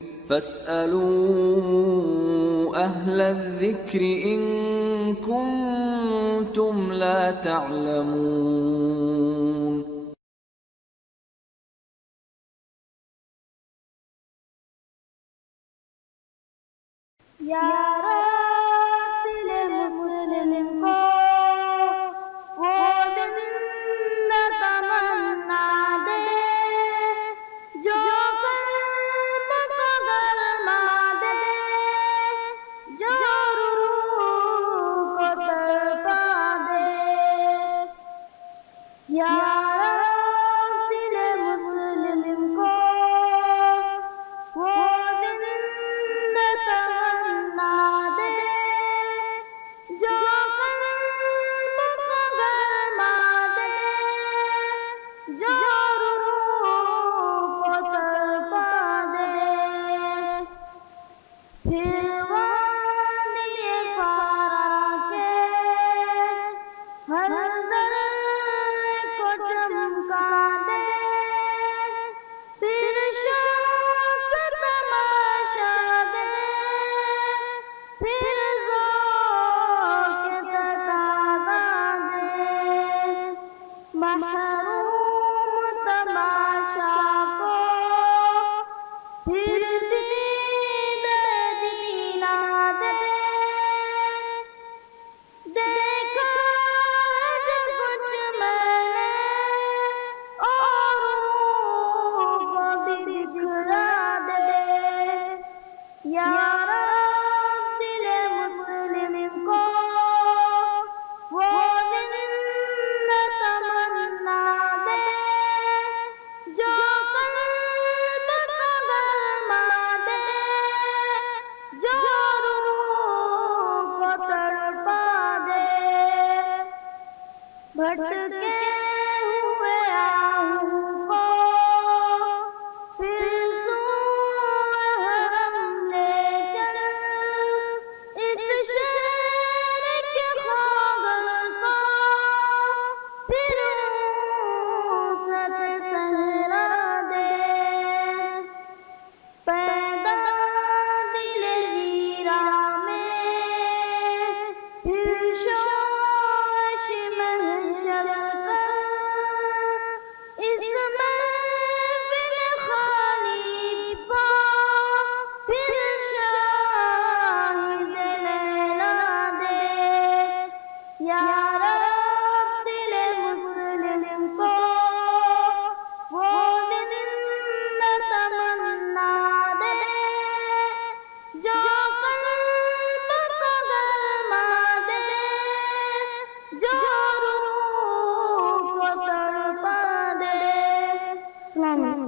فاسألوا أهل الذكر إن كنتم لا تعلمون. یا دل مسلم کو وہ زندہ تمنا دے جو قلب کو گرما دے جو روح کو تڑپا دے. یا دل مسلم کو وہ زندہ تمنا دے جو قلب کو گرما دے جو روح کو تڑپا دے. پھر وادی پارا کے ہر ذرے کو چمکا دے. پھر شوق تماشا دے. پھر ذوق تقاضا دے. محروم تماشا کو پھر دید دینا دے. دیکھا جو کچھ میں نے اور روح کو بکھرا دے. یا رب دل مسلم کو وہ زندہ تمنا دے جو قلب کو گرما دے جو روح کو تڑپا دے. بھٹکے ہوئے آہوں کو پھر سوئے حرم لے چل. اس شہر کے خاگر کو پھر وسعت صحرا دے. پیدا دل ہیرا میں پھر شوش محشر کر. اس محفل خالی پا پھر شاہد لیلا دے. یا رب دل مسلم کو وہ زندہ تمنا دے جو قلب کو گرما دے جو روح کو تڑپا دے. السلام علیکم.